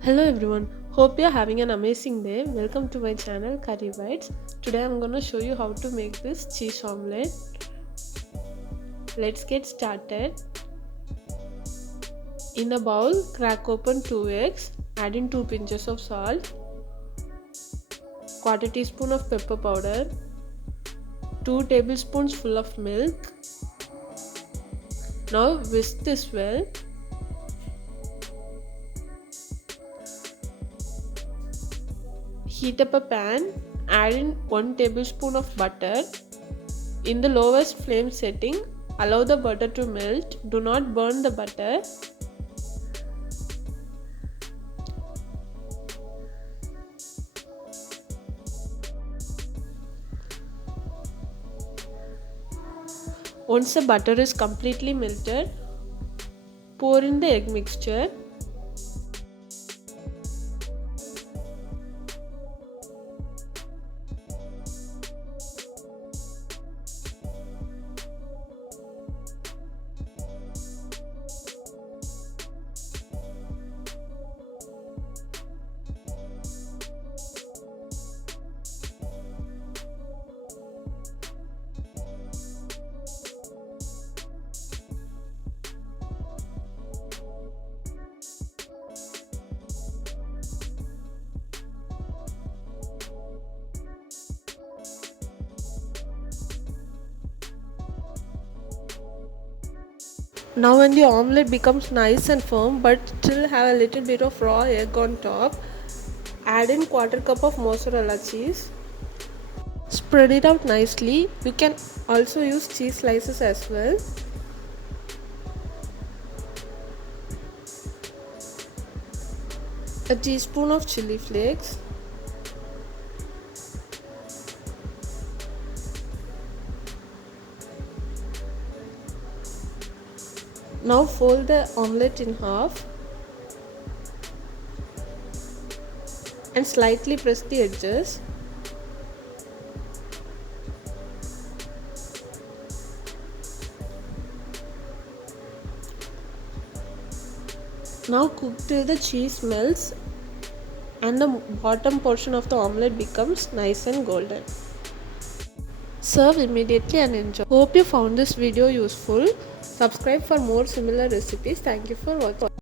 Hello everyone, hope you're having an amazing day. Welcome to my channel Curry Bites. Today I'm gonna show you how to make this cheese omelette. Let's get started. In a bowl, crack open 2 eggs, add in 2 pinches of salt, quarter teaspoon of pepper powder, 2 tablespoons full of milk. Now whisk this well. Heat up a pan, add in 1 tablespoon of butter. In the lowest flame setting, allow the butter to melt. Do not burn the butter. Once the butter is completely melted, pour in the egg mixture. Now when the omelette becomes nice and firm but still have a little bit of raw egg on top, add in quarter cup of mozzarella cheese. Spread it out nicely. You can also use cheese slices as well. A teaspoon of chili flakes. Now fold the omelette in half and slightly press the edges. Now cook till the cheese melts and the bottom portion of the omelette becomes nice and golden. Serve immediately and enjoy. Hope you found this video useful. Subscribe for more similar recipes. Thank you for watching.